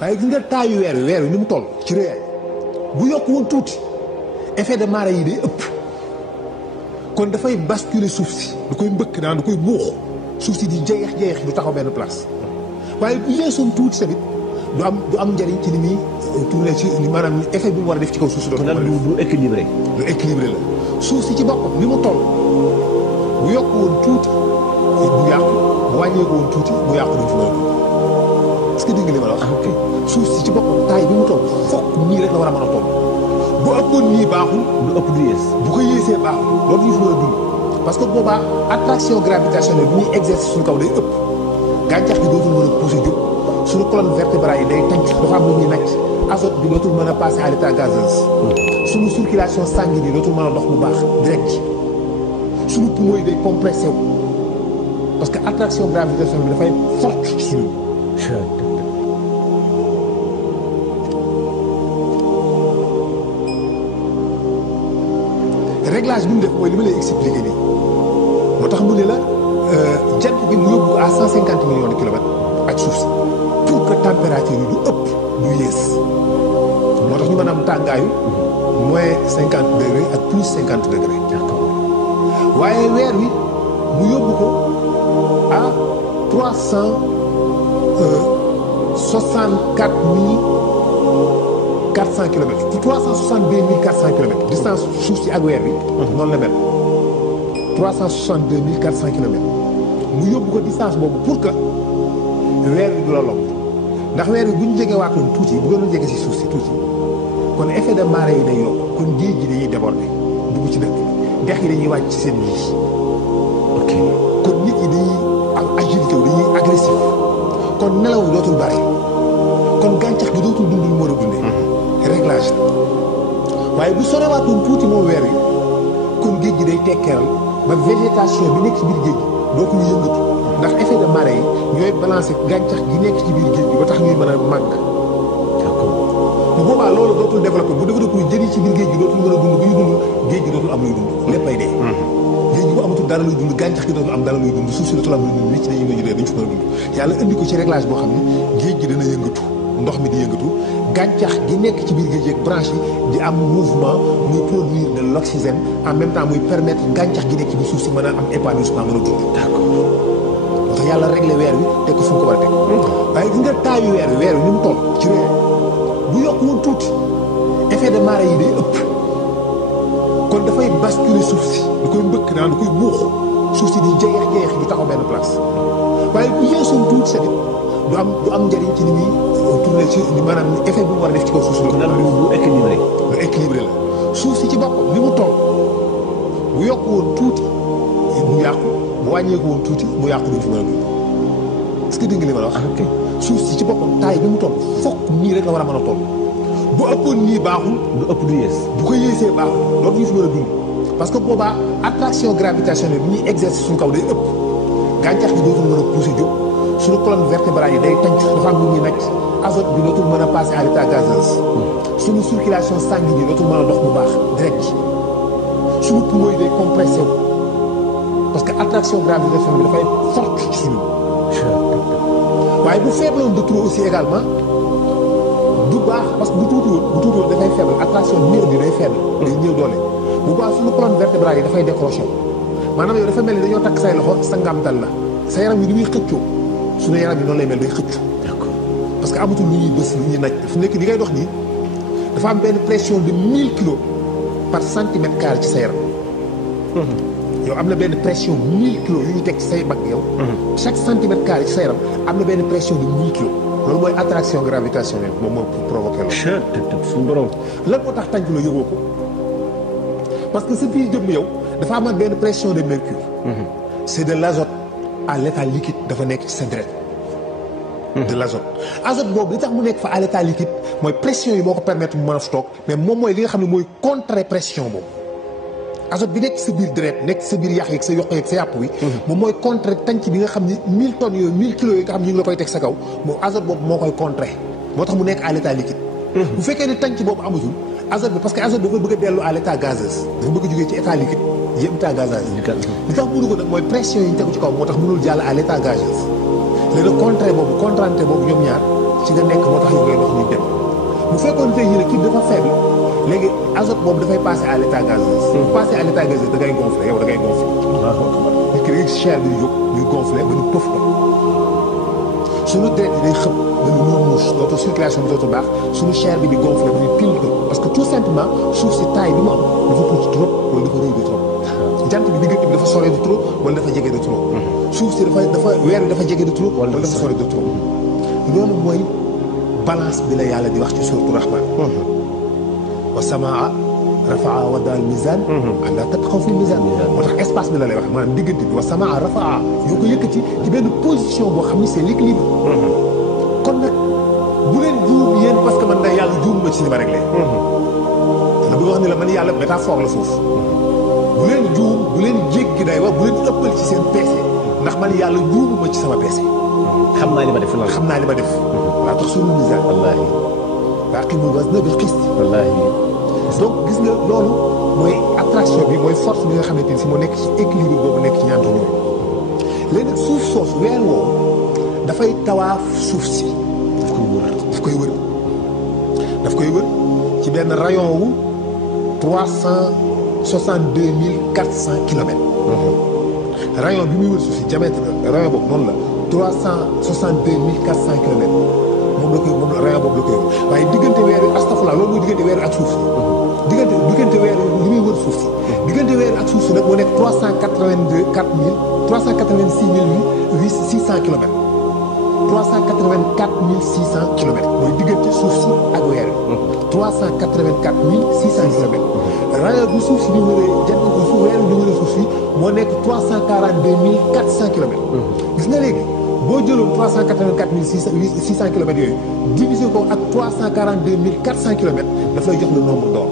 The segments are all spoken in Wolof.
waaye gis nga taayu weer wi ni mu toll ci réer bu yokk woon tuuti effet de marée yi day ëpp kon dafay basculer suuf si du koy mbëkk naan du koy buux suuf si di jeex du taxaw benn place waaye bu yeesoon tuuti tamit du am njëriñ ci ni muy tourné ci maanaam effet bi mu war a def ci kaw suuf si. doon du équilibré. lu équilibré la suuf si ci boppam ni mu toll bu yokk woon tuuti bu yàqu bu wàññeeku woon tuuti bu yàqu duñ fi mën a est-ce que dégg nga li ma la wax. ok suuf si ci boppam taay bi mu toll fokk nii rek la war a mën a toll bu ëppoon nii baaxul. du ëpp du yées. bu ko yéesee baaxul loolu ñu fi mën a dund parce que boobaa attraction gravitationnelle bi ñuy exercer suñu kaw day ëpp gàncax gi dootul mën a pousser jóg suñu colonne vertébrale yi day tànc dafa am lu ñuy nàcc azote bi dootul mën a passer à l'état gazeuse. suñu circulation sanguine yi dootul mën a dox bu baax direct suñu poumon yi day compressé wu parce que attraction gravitationnelle bi dafay forte ci suñu. réglage bi mu def mooy li ma lay expliqué nii moo tax mu ne la jant bi mu yóbbu ko à 150 millions de kilomètres ak suuf si pour que température yi du ëpp du yées moo tax ñu mën a am tàngaayu moins 50 degré ak plus 50 degré. waaye weer wi mu yóbbu ko à 400 kilomètres 362 400 kilomètres distance suuf si ak weer bi. noonu la mel 362 400 kilomètres mu yóbbu ko distance boobu pour que weer bi du la lomb ndax weer bi bu ñu jegewaatoon tuuti bu gënoon jege si suuf si tuuti kon effet de marée yi day yokk kon géej gi dañuy déborder dugg ci dëkk dex yi dañuy wàcc ci seen yi. ok kon nit ñi dañuy am agilité wu dañuy agressif kon nelaw yi dootul bari kon gàncax gi dootul dund lu mu war a dundee. réglage waaye bu sorewaatoon tuuti moom weer wi kon géej gi day tekkeeral ba végétation bi nekk ci biir géej gi dootul yëngatu ndax effet de marée yi ñooy balancé gàncax gi nekk ci biir géej gi ba tax ñuy mën a màgg. bu boobaa loolu dootul développé bu développé jëri ci biir géej gi dootul mën a dund bu ñu dund géej gi dootul am luy dund léppay dee. géej gi bu amatul dara luy dund gàncax gi dootul am dara luy dund suuf si dootul am luy dund nit ci dañuy mujj dee duñ fi mën a dund yàlla indi ko ci réglage boo xam ne géej gi dana yëngatu ndox mi di yëngatu gàncax gi nekk ci biir géej ak branche yi di am mouvement muy produire de l'oxygène en même temps muy permettre gàncax gi nekk ci biir suuf si mën a am épanouissement mën a dund. d'accord moo tax yàlla réglé weer wi teg ko fu mu ko war a teg. waaye gis nga taayu weer wi ni mu toll ci réer bu yokk woon tuuti effet de marée yi day ëpp kon dafay basculer suuf si du koy mbëkk naan du koy buux suuf si di jeex du taxaw benn place waaye bu yeesoon tuuti tamit du am njëriñ ci ni muy tourné ci maanaam effet bi mu war a def ci kaw suuf si. du équilibré. lu équilibré la suuf si ci boppam ni mu toll bu yokk woon tuuti mu yàqu bu wàññeeku woon tuuti mu yàqu duñ fi mën a dund est-ce que dégg nga li ma la wax. ok suuf si ci boppam taay bi mu toll fokk nii rek la war a mën a toll bu ëppoon nii baaxul. du ëpp du yées. bu ko yéesee baaxul dootuñu fi mën a dund parce que boobaa attraction gravitationnelle bi ñuy exercer suñu kaw day ëpp gàncax gi dootul mën a pousser jóg suñu colonne vertébrale yi day tànc dafa am lu ñuy nàcc azote bi dootul mën a passer à l'état gazeuse. suñu circulation sanguine yi dootul mën a dox bu baax direct suñu poumon yi day compressé wu parce que attraction gravitationnelle bi dafay forte ci suñu. waaye bu faibloon de trop aussi également du baax parce que bu tuutiwoon dafay faible attraction mur bi day faible. day ñëw doole bu baax suñu colonne vertébrale yi dafay décroché maanaam yow dafa mel ni dañoo takk say loxo sa ngàmtal la sa yaram yi ni muy xëccoo suñu yaram yi noonu lay mel day xëccu. d'accord parce que amatul lu ñuy bës lu ñuy naj fu nekk li ngay dox nii dafa am benn pression de 1000 kilos par centimètre carré ci sa yaram. yow am na benn pression 1000 kilos yu ñu teg ci say bagg yow. chaque centimètre carré ci sa yaram am na benn pression de 1000 kilos. loolu mooy attraction gravitationnelle moom moo provoqué loolu. suñu borom. lan moo tax tànk la yëgoo ko parce que sa biir jëmm yow dafa amaat benn pression de mercure. c'est de l'azote à l'état liquide dafa nekk ci sa deret. de l'azote azote boobu li tax mu nekk fa à l'état liquide mooy pression yi moo ko permettre mu mën a fa toog mais moom mooy li nga xam ne mooy contrer pression boobu. azote bi nekk sa biir deret nekk sa biir yax yeeg sa yoq yeeg sa yàpp wi moom mooy contrer tànc bi nga xam ni 1000 tonnes yooyu 1000 kilos yooyu nga xam ne ñu ngi la koy teg sa kaw moom azote boobu moo koy contrer moo tax mu nekk à l'état liquide bu fekkee ne tànc boobu amatul azote bi parce que azote dafa bëgg a dellu à l' état gazeuse dafa bëgg a jógee ci état liquide yëpp état gazeuse li tax mënu ko nag mooy pression yi ñu tegu ci kaw moo tax mënul jàll à l' état gazeuse léegi nag contrainte boobu ñoom ñaar ci nga nekk moo tax ñu koy dox ñu dem bu fekkoon tey jii nag kii dafa faible léegi azote boobu dafay passé à l' état gazeuse bu passé à l' état gazeuse da ngay gonflé yow da ngay gonflé nit ki léegi chair bi di jóg muy gonflé ba ñu pëf ko suñu deret yi day xëpp ba ñu muus dootul circulation bi dootul baax suñu chair bi di gonflé ba ñu pil ko parce que tout simplement suuf si taille bi mu am dafa tuuti trop wala dafa rëy de trop jant bi diggante bi dafa sore de trop wala dafa jege de trop suuf si dafa weer bi dafa jege de trop wala dafa sore de trop loolu mooy balance bi la yàlla di wax ci suuratu Rahmaan wa samaa rafaa wa daal mizaan àla tatxaw fi mizaan moo tax espace bi la lay wax maanaam diggante bi wa samaa rafaa yoo ko yëkkati ci benn position boo xam ni c'est l'équilibre kon nag bu leen juum yéen parce que man da yàlla juum ma ci ni ma réglé la bëgg wax ni la man yàlla métaphore la foofu bu leen juum bu leen jéggi day wax bu leen ëppal ci seen peese ndax man yàlla juumuma ci sama peese xam naa li ma def loolu xam naa li ma def waa tax sunu mizaan wallaahi waa qiimul wazna bil qist wallaahi donc gis nga loolu mooy attraction bi mooy force bi nga xamante ni si moo nekk ci équilibre boobu nekk ci ñaanta ñooyu léegi nag suuf soosu weer woowu dafay tawaaf suuf si daf koy wër ci benn rayon wu 362 400 kilomètres rayon bi muy wër suuf si diamètre rayon boobu noonu la 362 400 kilomètres moom la rayon boobu la koy wër waaye diggante weer wi astafurlah loolu mooy diggante weer wi ak suuf si diggante weer wi li muy wër suuf si diggante weer wi ak suuf si nag moo nekk 386 kilomètres 384 600 kilomètres mooy diggante suuf si ak weer wi 384 600 kilomètres rayon bi suuf si di wëree jant bi suuf weer wi di wëree suuf si moo nekk 342 400 kilomètres gis nga léegi boo jëloon 384 600 kilomètres yooyu divisé ko ak 342 400 kilomètres daf lay jox le nombre d'or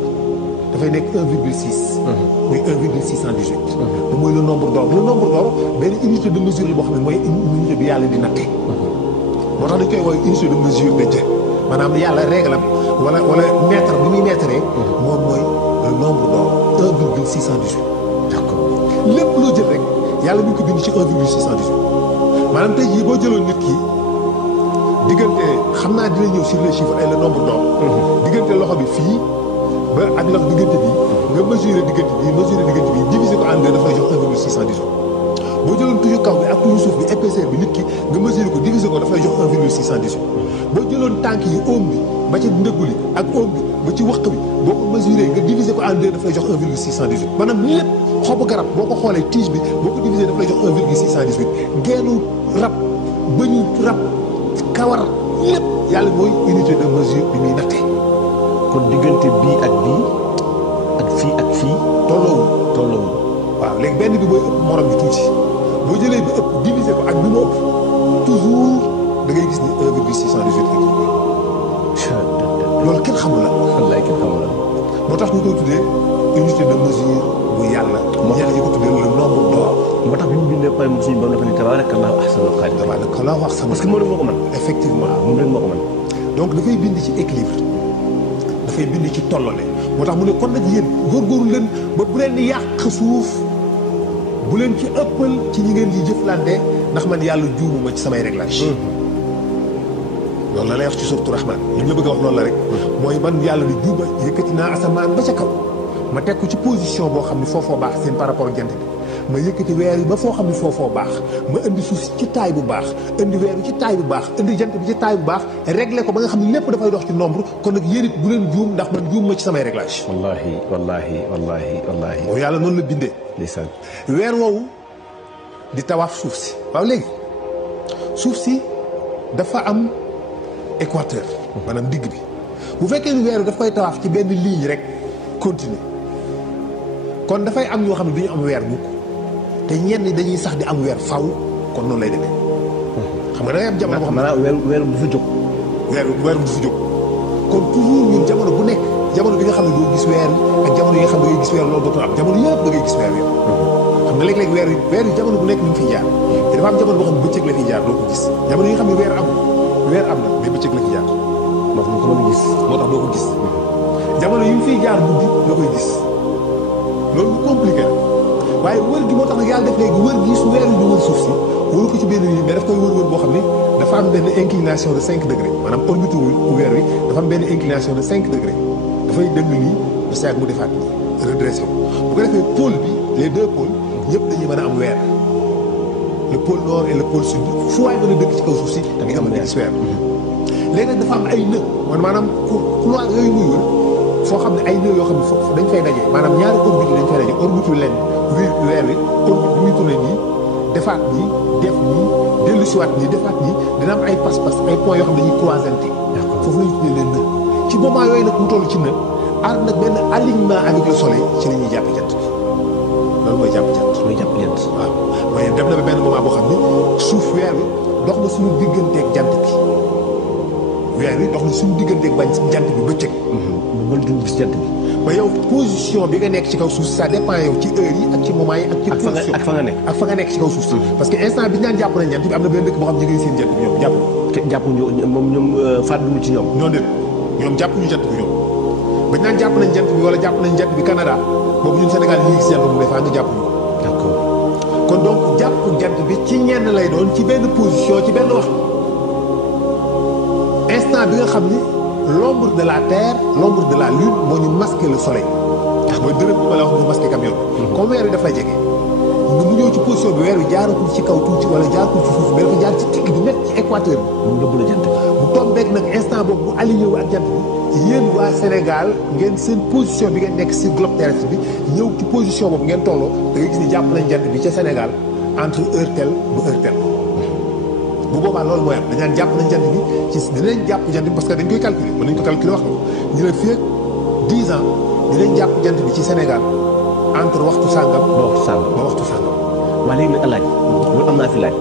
dafay nekk 1,6 muy 1,618 ba mooy le nombre d'or benn unité de mesure la boo xam ne mooy unité bi yàlla di natte moo tax dañ koy woowee unité de mesure de Dieu maanaam yàlla règle am wala mètre bi muy mètre moom mooy le nombre d'or 1,618 d'accord lépp loo jël rek yàlla mi ngi ko bind ci 1,618 maanaam tey jii boo jëloon nit ki diggante xam naa dina ñëw sur les chiffres ay le nombre d'or diggante loxo bi fii ba ak loxo diggante bi nga mesurer diggante bi diviser ko en deux dafay jox 1,618 boo jëloon toujours kaw bi ak toujours suuf bi épaisseur bi nit ki nga mesurer ko diviser ko dafay jox 1,618 boo jëloon tànk yi oom bi ba ci ndëggu li ak oom bi ba ci wëq bi boo ko mesurer nga diviser ko en deux dafay jox 1,618 maanaam lépp xobu garab boo ko xoolee tige bi boo ko diviser daf lay jox 1,618 geenu rab bëñu rab kawar lépp yàlla mooy unité de mesure bi muy nattee kon diggante bii ak bii ak fii tolloowul waaw léegi benn bi mooy ëpp morom bi tuuti boo jëlee bi ëpp diviser ko ak bi mu ëpp toujours da ngay gis ni 1,618 loolu kenn xamul la wallaay kenn xamul la moo tax ñu koy tuddee unité de mesure bu yàlla ñenn ñi ko tuddee le nombre d'or moo tax bi mu bindee pare suñu borom dafa ne tabaarakallaahu ahsanul xaaliqiin tabaarakallaahu ahsanul parce que moom rek moo ko mën effectivement moom rek moo ko mën donc dafay bind ci équilibre dafay bind ci tollale moo tax mu ne kon nag yéen góorgóorlu leen ba bu leen di yàq suuf bu leen ci ëppal ci ñi ngeen di jëflante ndax man yàlla juumuma ci samay réglage loolu la lay wax ci suuratu Rahmaan li ñu la bëgg a wax loolu la rek mooy man yàlla di juuma yëkkati naa asamaan ba ca kaw ma teg ko ci position boo xam ne foofoo baax seen par rapport ak jant bi ma yëkkati weer yi ba foo xam ne foofoo baax ma indi suuf si ci taay bu baax indi weer yi ci taay bu baax indi jant bi ci taay bu baax réglé ko ba nga xam ne lépp dafay dox ci nombre kon nag yéen it bu leen juum ndax man juum ma ci samay réglage wallaahi moom yàlla noonu la bindee ndeysaan weer woowu di tawaaf suuf si waaw léegi suuf si dafa am équateur maanaam digg bi bu fekkee ni weer daf koy tawaaf ci benn ligne rek continuer kon dafay am ñoo xam ne du ñu am weer mukk te ñenn dañuy sax di am weer faw kon noonu lay demee xam nga da ngay am jamono boo xam ne weer du fa jóg weer du fa jóg kon toujours ñun jamono bu nekk jamono bi nga xam ne doo gis weer ak jamono yi nga xam ne da ngay gis weer loolu dootul am jamono yëpp da ngay gis weer yow xam nga léeg-léeg weer yi jamono bu nekk ñu ngi fiy jaar te dafa am jamono boo xam ne bëccëg la fiy jaar doo ko gis jamono yi nga xam ne weer am na mais bëccëg la fiy jaar moo tax doo ko gis moo tax doo ko gis jamono yu mu fiy jaar guddi la koy gis loolu lu compliqué la waaye wër gi moo tax nag yàlla def léegi wër gi su weer ñu wër suuf si wëru ko ci benn ligne mais daf koy wër boo xam ne dafa am benn inclination de 5 degré maanaam orbite weer wi dafa am benn inclination de 5 degré dafay dëng nii ba saa mu defaat nii redressé wu bu ko defee pôle bi les deux pôles ñëpp dañuy mën a am weer le pôle nord et le pôle sud fu waay mën a dëkk ci kaw suuf si da ngay am gis weer léegi nag dafa am ay nœud maanaam couloir yooyu muy wër foo xam ne ay nœud yoo xam ne foofu dañ fay daje maanaam ñaari orbite dañ fay daje orbite yu leen weer wi orbite bi muy tourné nii defaat nii def nii dellu siwaat nii defaat nii dina am ay pas-pas ay points yoo xam ne dañuy croisanté foofu la ñu tuddee leen nœud ci moment yooyu nag mu toll ci nœud ànd nag benn alignement avec le soleil ci la ñuy jàpp jant bi loolu mooy jàpp jant waaw mooy dem na ba benn moment boo xam ne suuf weer wi dox na suñu digganteeg jant bi weer wi dox na suñu digganteeg bañ jant bi bëccëg mën duñ gis jant bi ba yow position bi nga nekk ci kaw suuf si ça dépend yow ci heure yi ak ci moment yi ak ci position ak fa nga nekk ak fa nga nekk ci kaw suuf si parce que instant bi ñu naan jàpp nañ jant bi am na benn dëkk boo xam ne ñu ngi seen jant bi ñoom jàpp moom ñoom fàdduñu ci ñoom ñoo dégg ñoom jàpp ñu jant bi ñoom ba ñu naan jàpp nañ jant bi wala jàpp nañ jant bi Canada boobu ñun Sénégal ñu ngi gis jant bi des fois nga jàpp ñu d'accord kon donc jàpp jant bi ci ñenn lay doon ci benn position ci benn waxtu instant bi nga xam ni l'ombre de la terre l'ombre de la lune moo ñu masqué le soleil ndax mooy dërëb bi ma la wax ñu masqué camion bi comme weer wi daf lay jege nga mu ñëw ci position bi weer wi jaaratul ci kaw tuuti wala jaaratul ci suuf mais dafa jaar ci digg bi nekk ci équateur bi mu dëbb la jant bi bu tombeek nag instant boobu bu aligné wu ak jant bi yéen waa Sénégal ngeen seen position bi ngeen nekk si globe terrestre bi ñëw ci position boobu ngeen tolloo da ngay gis ni jàpp nañ jant bi ca Sénégal entre heure telle ba heure telle bu boobaa loolu mooy am dañ naan jàpp nañ jant bi ci dinañ jàpp jant bi parce que dañ koy calculer mën nañ ko calculer wax na ñu ne fii ak 10 ans dinañ jàpp jant bi ci Sénégal entre waxtu sàngam ba waxtu sàngam ba waxtu sàngam waa léegi nag alaaj loolu am naa fi laaj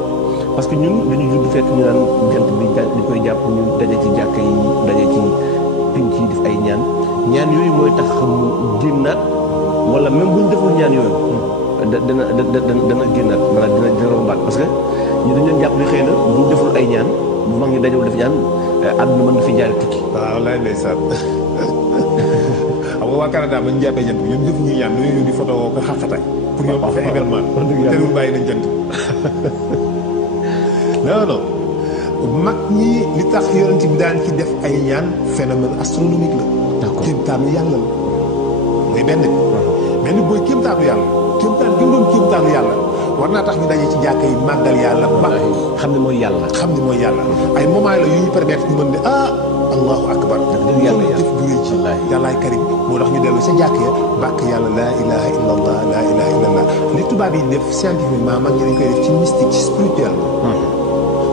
parce que ñun dañu judd fekk ñu naan jant bi dañ koy jàpp ñu daje ci jàkka yi daje ci pinc yi def ay ñaan yooyu mooy tax mu génnaat wala même bu ñu deful ñaan yooyu dana génnaat maanaam dina rombaat parce que ñu dañ leen jàpp ni xëy na bu ñu deful ay ñaan bu mag ñi dajewul def ñaan àdduna mën na fi jaari tukki waaw wallaay ndeysaan xam nga waa Canada ba ñu jàppee jant bi ñoom ñëpp ñuy ñaan dañoo ñëw di photo ko xaqataay pour ñoom dafa événement terewul bàyyi nañ jant non mag ñi li tax yonent bi daan ci def ay ñaan phénomène astronomique la d'accord kéemtaanu yàlla la mooy benn booy kéemtaanu yàlla kéemtaan gi mu doon kéemtaanu yàlla war naa tax ñu daje ci jàkka yi màggal yàlla ba xam ne mooy yàlla ay moment la yu ñu permettre ñu mën ne allahu akbar yàlla jëf juree ci yàllaay karim moo tax ñu dellu sa jàkk ya bàkk yàlla laa ilaha illa allah laa ilaha illa allah li tubaab yi def scientifiquement mag ñi dañ koy def ci mystique ci spirituel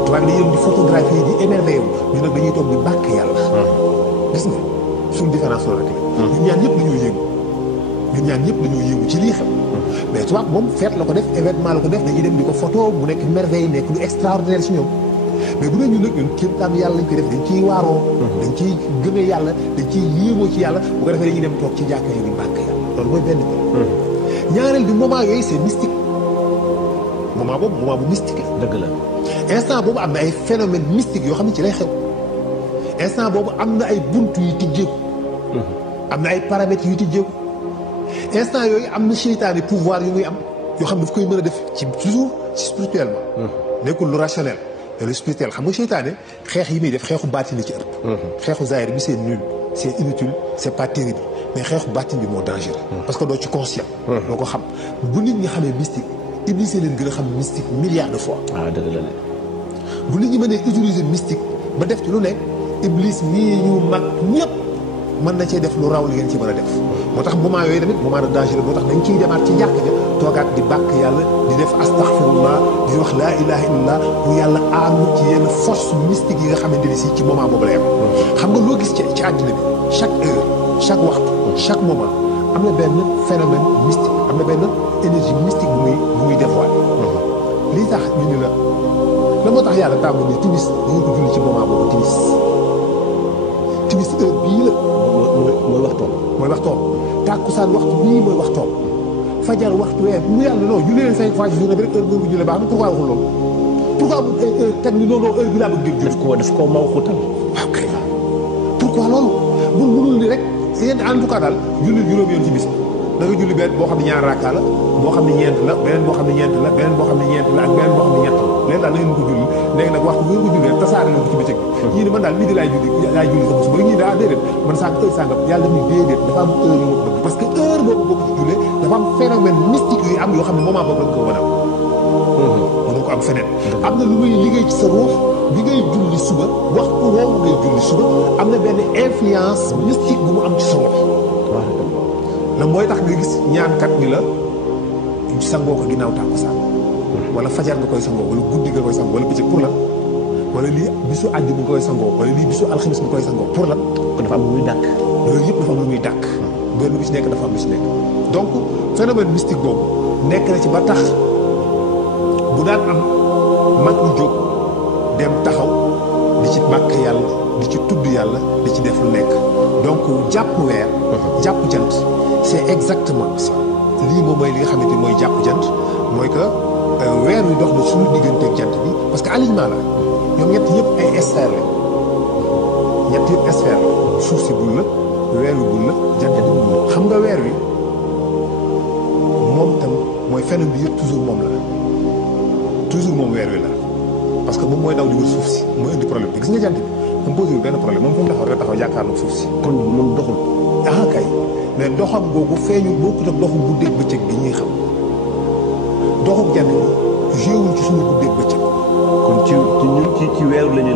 tubaab yi dañuy di photographie di émerveillé ñu nag dañuy toog di bàkk yàlla gis nga suñu différence loolu rek la ñun ñaan ñëpp dañoo yëngu ci lii xam mais tubaab moom fête la ko def événement la ko def dañuy dem di ko photo mu nekk merveille nekk lu extraordinaire si ñoom mais bu dee ñun nag ñun kéemtaan yàlla lañ koy def dañ ciy waaroo dañ ciy gëmee yàlla dañ ciy yéemoo ci yàlla bu ko defee dañuy dem toog ci jàkka yi di bàkk yàlla loolu mooy benn bi ñaareel bi moment yooyu c'est mystique moment boobu moment bu mystique la dëgg la instant boobu am na ay phénomène mystique yoo xam ne ci lay xew instant boobu am na ay bunt yu tijjeeku am na ay paramètres yu tijjeeku instant yooyu am na seytaane pouvoir yu muy am yoo xam ne daf koy mën a def ci toujours ci spirituellement nekkul lu rationnel te lu spirituel xam nga seytaane xeex yi muy def xeexu baatin la ci ëpp xeexu zahir bi c'est nul c'est inutile c'est pas terrible mais xeexu baatin bi moo dangereux parce que doo ci conscient doo ko xam bu nit ñi xamee mystique Iblis leen gën a xam mystique milliards de fois dëgg la bu nit ñi mënee utiliser mystique ba def ci lu nekk Iblis nii ñu mag ñëpp mën na cee def lu raw li ngeen ci mën a def moo tax moment yooyu tamit moment de danger moo tax dañ ciy demaat ci jàkk ja toogaat di bàkk yàlla di def astaghfirullah di wax laa ilaha illallah pour yàlla aamu ci yenn force mystique yi nga xamante ni si ci moment boobu lay am xam nga loo gis ci àddina bi chaque heure chaque waxtu chaque moment am na benn phénomène mystique am na benn énergie mystique bu muy dévoilé lii tax ñu ni la moo tax yàlla tàmmu ni timis da ngeen ko julli ci moment boobu timis heure bii la mooy waxtoom tàkkusaan waxtu bii mooy waxtoom fajar waxtu wee mu yàlla non ñu leen 5 fois ci journée bi rek heure boobu julli baax na pourquoi waxul loolu pourquoi mu teg ni noonu heure bi laa bëgg ngeen jël daf koo maw xutal waaw kay pourquoi loolu bu mënul ni rek yéen en tout cas daal julli juróom yoon ci bis da nga julli benn boo xam ne ñaar rakka la boo xam ne ñeent la beneen boo xam ne ñeent la beneen boo xam ne ñeent la ak beneen boo xam ne ñett la léegi daal na ngeen ko julli léegi nag waxtu bu ngeen ko jullee tasaare leen ko ci bëccëg bi ñii ne man daal midi laay julli sama suba ñii ne ah déedéet man sànq heure sàngam yàlla daf ni déedéet dafa am heure yu ma bëgg parce que heure boobu boo ko ci jullee dafa am phénomène mystique yu am yoo xam ne moment boobu la ko mën a mënu ko am feneen am na lu muy liggéey ci sa ruux bi ngay julli suba waxtu woowu ngay julli suba am na benn influence mystique bu mu am ci sa ruux la mooy tax nga gis ñaankat ni la sangoo ko ginnaaw tàkkusaan wala fajar nga koy sangoo wala guddi nga koy sangoo wala bëccëg pour lan wala lii bisu àjjuma nga koy sangoo wala lii bisu alxamis nga koy sangoo pour lan kon dafa am lu muy dàkk loolu yëpp dafa am lu muy dàkk benn bi ci nekk dafa am lu ci nekk donc phénomène mystique boobu nekk na ci ba tax bu daan am mag ñu jóg dem taxaw di ci bàkk yàlla di ci tudd yàlla di ci def lu nekk donc jàpp weer jàpp jant c'est exactement ça lii moom mooy li nga xamante ni mooy jàpp jant mooy que weer wi dox na suñu diggante ak jant bi parce que alignement la ñoom ñett yëpp ay sphère la ñett yëpp sphère la suuf si bul la weer wi bul la jant bi bul la xam nga weer wi moom tam mooy phénomène bi yëpp toujours moom la toujours moom weer wi la parce que moom mooy daw di wër suuf si mooy indi problème bi gis nga jant bi moom posé benn problème moom fu mu taxaw rek taxaw jàkkaarloo suuf si kon moom doxul ah kay mais doxam googu feeñul bokkut ak doxu guddeeg bëccëg bi ñuy xam doxam jant bi jéewul ci suñu guddeeg bëccëg kon ci ñun ci weeru lañu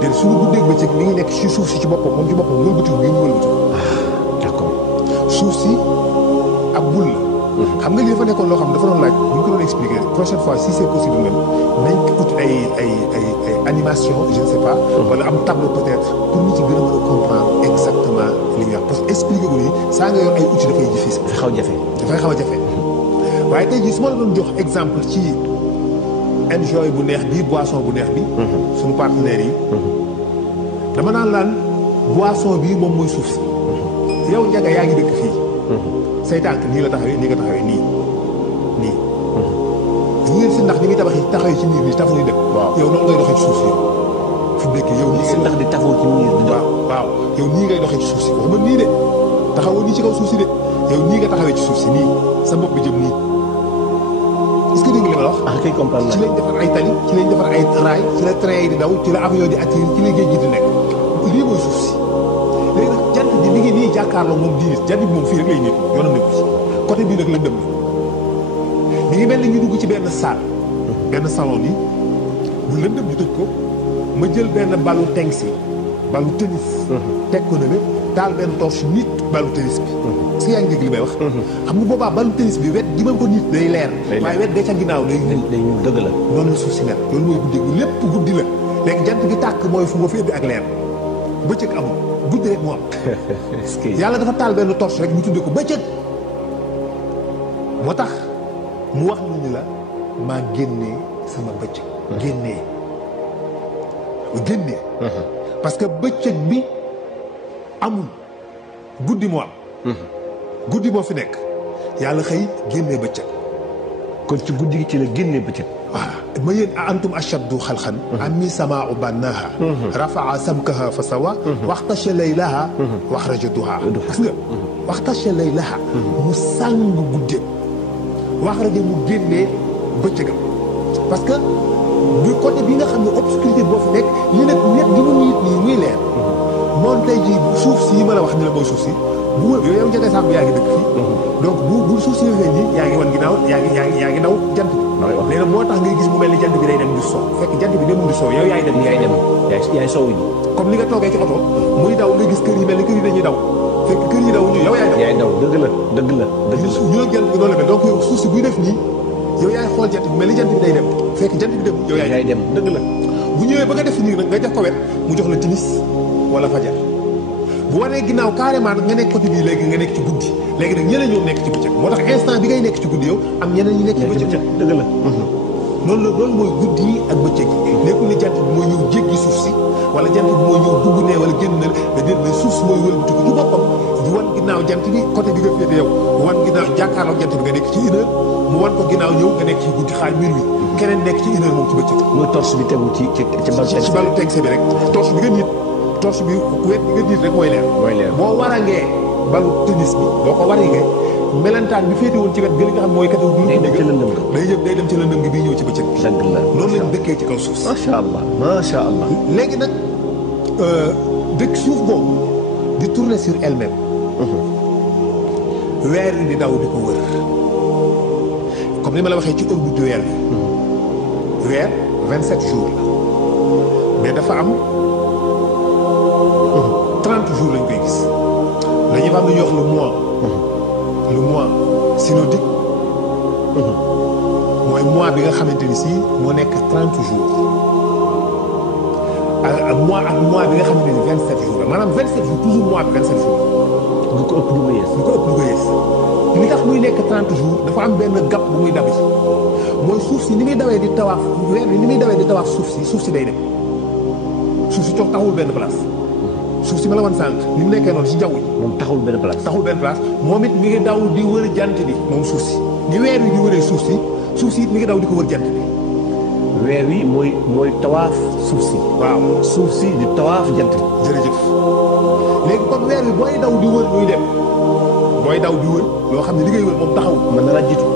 déedéet suñu guddeeg bëccëg mi ngi nekk ci suuf si ci boppam moom ci boppam wëlbatiku bi ñu wëlbatiku d'accord suuf si ab bul la xam nga lii dafa nekkoon loo xam dafa doon laaj bu ñu ko doon expliquer prochaine fois si c'est possible même nañ ko ut ay animation je ne sais pas wala am tableau peut-être pour nit ci gën a mën a comprendre exactement li ñuy wax parce que expliquer ko nii saa nga yor ay outils dafay difficile dafa xaw a jafe dafay xaw a jafe waaye tey jii su ma la doon jox exemple ci enjoy bu neex bi boisson bu neex bi suñu partenaires yi dama naan laan boisson bi moom mooy suuf si yow Ndiaga yaa ngi dëkk fii say tànk nii la taxawee nii nga taxawee nii bu ngeen si ndax ni muy taxawee ci miir bi tafu ni dëkk yow noonu ngay doxee ci suuf si yow fi mu nekk yow nii si ndax di taxaw ci miir di dox waaw yow nii ngay doxee ci suuf si waxuma nii de taxawoo nii ci kaw suuf si de yow nii nga taxawee ci suuf si nii sa bopp bi jëm nii est-ce que dégg nga li ma la wax ah kay comprendre ci lañ defar ay tali ci lañ defar ay raay ci la train yi di daw ci la avion di atterrir ci la géej gi di nekk lii mooy suuf si léegi nag jant bi mi ngi nii jàkkaarloo moom di nit jant bi moom fii rek lay nekk yoonam nekku ci côté bii nag lëndëm na mi ngi mel ni ñu dugg ci benn salle benn salon bi bu lëndëm ñu tëj ko ma jël benn balu tennis balu tennis teg ko na le taal benn torche nit balu tennis bi est-ce que yaa ngi dégg li may wax xam nga boobaa balu tennis bi wet gi mën ko nit day leer waaye wet ga ca ginnaaw day dëgg la noonu la suuf si mel loolu mooy guddi gi lépp guddi la léegi jant bi tàkk mooy fu nga fi indi ak leer bëccëg amul guddi rek moo am yàlla dafa taal benn torche rek ñu tuddee ko bëccëg moo tax mu wax nañu la maa génnee sama bëccëg génnee parce que bëccëg bi amul guddi moo am guddi moo fi nekk yàlla xëy génnee bëccëg kon ci guddi gi ci la génnee bëccëg voilà ma yéen a antum ashaddu xalqan ammi samaau bannaha rafaa samkaha fa sawa waxtasha laylaha waxraja duhaa gis nga waxtasha laylaha mu sàng guddeem waxraja mu génnee bëccëgam parce que du côté bi nga xam ne obscurité boo fi nekk li nag net gi mu nit nii muy leer moom tey jii suuf si yi ma la wax ni la mooy suuf si bu yow Ndiaga Samb yaa ngi dëkk fii donc bu suuf si yooyu nii yaa ngi wan ginnaaw yaa ngi daw jant bi léegi nag moo tax ngay gis mu mel ni jant bi day dem di soow fekk jant bi demul di soow yow yaay dem yaay soow ji comme li nga toogee ci oto muy daw nga gis kër yi mel ni kër yi dañuy daw fekk kër yi daw ñu yow yaay daw dëgg la ñu la jant bi noonu la mel donc yow suuf si buy def nii yow yaay xool jant bi mel ni jant bi day dem fekk jant bi dem yow yaay dem dëgg la bu ñëwee ba nga def nii nag nga jox ko wet mu jox la timis wala fajar bu wanee ginnaaw carrément nag nga nekk côté bii léegi nga nekk ci guddi léegi nag ñeneen ñoo nekk ci bëccëg moo tax instant bi ngay nekk ci guddi yow am ñeneen ñi nekk ci bëccëg dëgg la noonu la loolu mooy guddi yi ak bëccëg yi nekkul ne jant bi mooy ñëw jéggi suuf si wala jant bi mooy ñëw dugg ne wala génn na mais déet mais suuf si mooy wëlbatiku ci boppam di wan ginnaaw jant bi côté bi nga féete yow wan ginnaaw jàkkaarloog jant bi nga nekk ci une heure mu wan ko ginnaaw ñëw nga nekk ci guddi xaaj minuit keneen nekk ci une heure moom ci bëccëg mooy torche bi tegu ci balu teg bi rek torche bi nga nit torche bi wet bi nga diir rek mooy leer. mooy leer boo warangee balu tennis bi boo ko warangee melentaan bi féete woon ci wet gën nga xam mooy kat du day dem ci lëndëm day dem ci lëndëm gi bii ñëw ci bëccëg bi. dëgg la noonu lañ dëkkee ci kaw suuf si. macha allah macha allah. léegi nag dëkk suuf boobu di tourner sur elle-même. weer wi di daw di ko wër comme ni ma la waxee ci orbite weer bi. weer 27 jours la mais dafa am 30 jours lañ koy gis dañuy am lu ñuy wax le mois synodique. mooy mois bi nga xamante ni si moo nekk 30 jours ak mois bi nga xamante ni 27 jours la maanaam 27 jours toujours mois bi 27 jours. du ko ëpp du ko yées. du ko ëpp du ko yées li tax muy nekk 30 jours dafa am benn gap bu muy dabi mooy suuf si ni muy dawee di tawaaf weer bi ni muy dawee di tawaaf suuf si day dem suuf si toog taxawul benn place suuf si ma la wan sànq ni mu nekkee noonu si jaww ji. moom taxawul benn place. taxawul benn place moom it mi ngi daw di wër jant bi moom suuf si ni weer wi di wëree suuf si it mi ngi daw di ko wër jant bi. weer wi mooy tawaaf suuf si. waaw suuf si di tawaaf jant bi. jërëjëf léegi kon weer wi booy daw di wër muy dem booy daw di wër loo xam ne li ngay wër moom taxaw. mën na laa jiitu.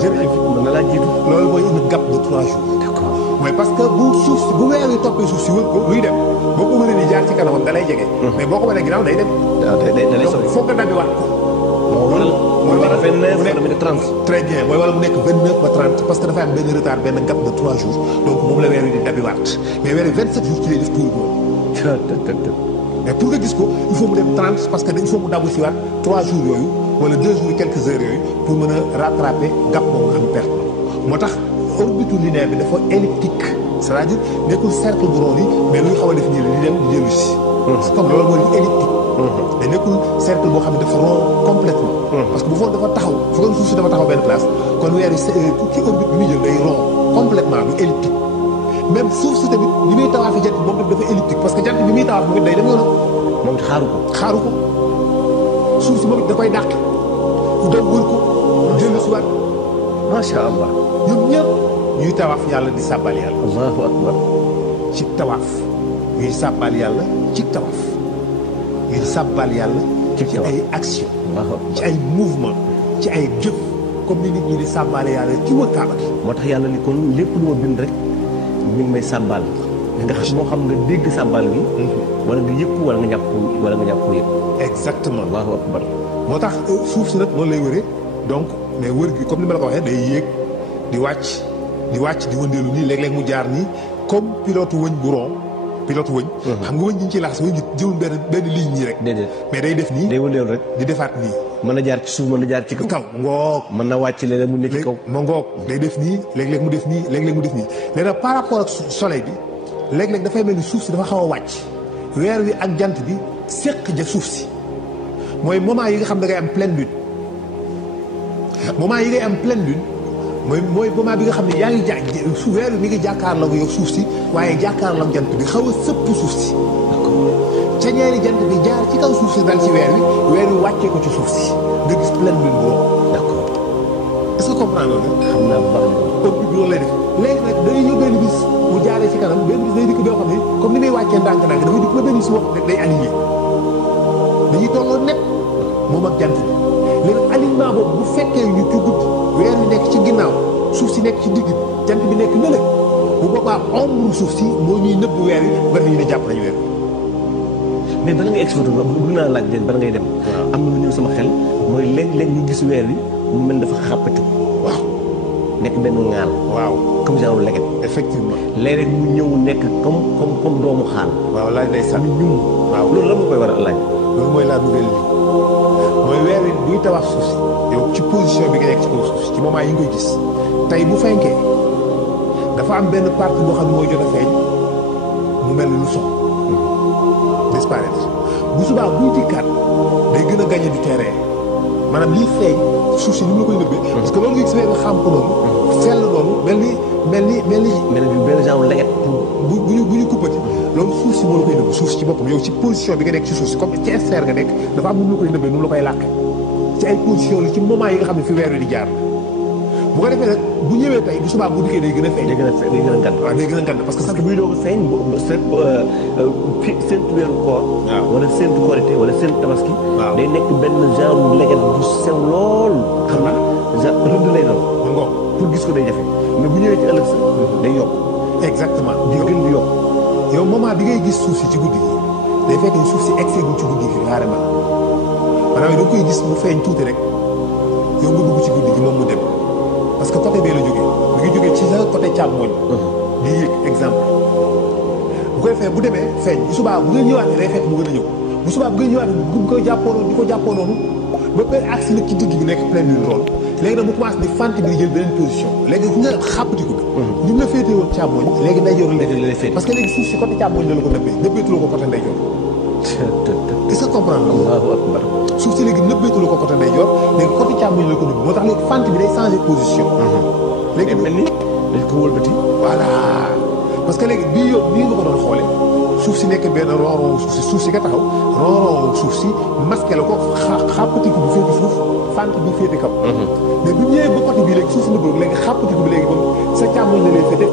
jërëjëf mën na laa jiitu. loolu mooy une gap de 3 jours. d'accord mooy parce que bu suuf si bu weer wi toppee suuf si wër ko luy dem boo ko wëree di jaar ci kanamam da lay jege. mais boo ko wanee ginnaaw day dem. da lay sori donc foog nga dabiwaat ko. mooy waral 29 wala mu nekk 30. très bien mooy wala mu nekk 29 ba 30 parce que dafay am benn retard benn gap de 3 jours donc moom la weer wi di dabiwaat mais weer wi 27 jours ci lay def tuur boobu. mais pour nga gis ko il faut mu dem 30 parce que il faut mu dabu si waat 3 jours yooyu wala 2 jours quelques heures yooyu pour mën a rattraper gap boobu nga xam perte na ko moo tax orbite lunaire bi dafa elliptique c'est-à-dire nekkul cercle bu rond yi mais luy xaw a def nii la di dem di dellu si. comme loolu mooy elliptique. mais nekkul cercle boo xam ne dafa rond complètement. parce que bu foofu dafa taxaw fu ko suuf si dafa taxaw benn place kon weer yi ci orbite bi muy jël day rond complètement du elliptique. même suuf si tamit li muy tawaafee jant moom tamit dafa elliptique parce que jant bi muy tawaaf moom it day dem yoonam. moom xaaru ko. suuf si moom it da koy dàq. daw wër ko. dellu si waat. macha allah. ñoom ñëpp ñuy tawaaf yàlla di sàbbal yàlla. allahu akbar. ci tawaaf. ñuy sàbbal yàlla ci tawaaf. ñuy sàbbal yàlla. ci ay action ci ay mouvement ci ay jëf comme ni nit ñi di sàbbale yàlla ci wër kaaba gi. moo tax yàlla ni kon lépp lu ma bind rek mi ngi may sàbbal nga xam moo xam nga dégg sàbbal gi. wala nga yëg wala nga ñàpp ko yëg. exactement allahu akbar. moo tax suuf si nag noonu lay wëree donc mais wër gi comme ni ma la ko waxee day yéeg di wàcc di wëndeelu nii léeg-léeg mu jaar nii comme pilote wëñ bu rond pilote wëñ. xam nga wëñ ji ñu ciy laxas wëñ ji jëwul benn ligne nii rek. déedéet mais day def nii. day wëndeelu rek di defaat nii. mën na jaar ci suuf mën na jaar ci kaw. ngoog mën na wàcc léeg-léeg mu ne ci kaw. ma ngoog day def nii léeg-léeg mu def nii léeg-léeg mu def nii léegi nag par rapport ak soleil bi léeg-léeg dafay mel ni suuf si dafa xaw a wàcc weer wi ak jant bi séq ja suuf si mooy moment yi nga xam da ngay am pleine lune moment yi ngay am pleine lune mooy moment bi nga xam ne yaa ngi su weer wi mi ngi jàkkaarloo yow suuf si waaye jàkkaarloo jant bi xaw a sëpp suuf si ca ñaari jant bi jaar ci kaw suuf si dal ci weer wi wàccee ko ci suuf si nga gis pleine lune boobu. d'accord est-ce que comprendre nga. xam naa bu baax orbite bi loolu lay def léegi nag dañuy ñëw benn bis mu jaaree ci kanam benn bis day dikk boo xam ne comme ni muy wàccee ndànk-ndànk dafay dikk ba benn bis wax rek day aligné dañuy tolloo net moom ak jant bi léegi alignement boobu bu fekkee ñu ci guddi weer wi nekk ci ginnaaw suuf si nekk ci digg bi jant bi nekk nële bu boobaa ombre suuf si moo ñuy nëbb weer wi ba ñu ne jàpp nañu weer wi. mais bala ngay expliqué bëgg naa laaj leen bala ngay dem. am na lu ñëw sama xel mooy léeg-léeg ñu gis weer wi mu mel dafa xàppatu. waaw nekk benn ŋaal. waaw comme genre leket. effectivement léeg-léeg mu ñëw nekk comme doomu xaal. waaw laaj day sànni ñum. waaw loolu la ma koy war a laaj. loolu mooy la nouvelle vie mooy weer wi buy tabax suuf si yow ci position bi nga nekk ci kaw suuf si ci moment yi nga koy gis tey bu fenkee dafa am benn partie boo xam ne mooy jot a feeñ mu mel ni lu sox disparaître bu subaa buy dikkaat day gën a gagné du terrain maanaam liy feeñ suuf si ni mu la koy nëbbee. parce que loolu nga gis nga xam ko noonu. fell noonu mel ni. benn genre leget. bu ñu kuppati loolu suuf si moo la koy nëbb suuf si ci boppam yow ci position bi nga nekk ci suuf si comme ci sphère nga nekk dafa am nu mu la koy nëbbee nu mu la koy làqee ci ay position la ci moment yi nga xam ne fi weer wi di jaar bu ko defee nag bu ñëwee tey bu subaa bu dikkee day gën a feeñ. day gën a gàtt. waaw day gën a gàtt parce que parce que buy doog a feeñ séntu weeru koor. wala séntu korité wala séntu tabaski. day nekk benn genre leget bu sew lool. xam naa genre rëdd lay doon. ngoog pour gis ko day jafe mais bu ñëwee ci ëllëg sa day yokk. exactement di gën di yokk. yow moment bi ngay gis suuf si ci guddi gi day fekk ni suuf si excès gu ci guddi gi carrément maanaam da nga koy gis mu feeñ tuuti rek yow nga dugg ci guddi gi moom mu dem parce que côté bee la jógee mu ngi jógee ci sa côté càmmooñ di yéeg exemple bu ko defee bu demee feeñ bu subaa bu ngeen ñëwaatee day fekk mu gën a ñëw bu subaa bu ngeen ñëwaatee bu ko jàppoo noonu di ko jàppoo noonu ba benn axe nag ci digg bi nekk pleine lune loolu léegi nag mu commencé di fant bi di jël beneen position léegi nga xàppatiku bi ni mu la féetee woon càmmooñ léegi ndeyjoor la féete parce que léegi suuf si côté càmmooñ la ko nëbbeetuloo ko côté ndeyjoor est-ce que comprendre la suuf si léegi nëbbeetuloo ko côté ndeyjoor léegi côté càmmooñ la ko nëbb moo tax léegi fant bi day changer position léegi mel ni dañ ko wëlbati voilà parce que léegi bii yoon nii nga ko doon xoolee suuf si nekk benn ronron suuf si nga taxaw ronron suuf si masqué la ko xàppatiku bu féete suuf fant bi féete kaw mais bu ñëwee ba côté bii léegi suuf si nëbb léegi xàppatiku bi léegi moom sa càmmoñ la lay féete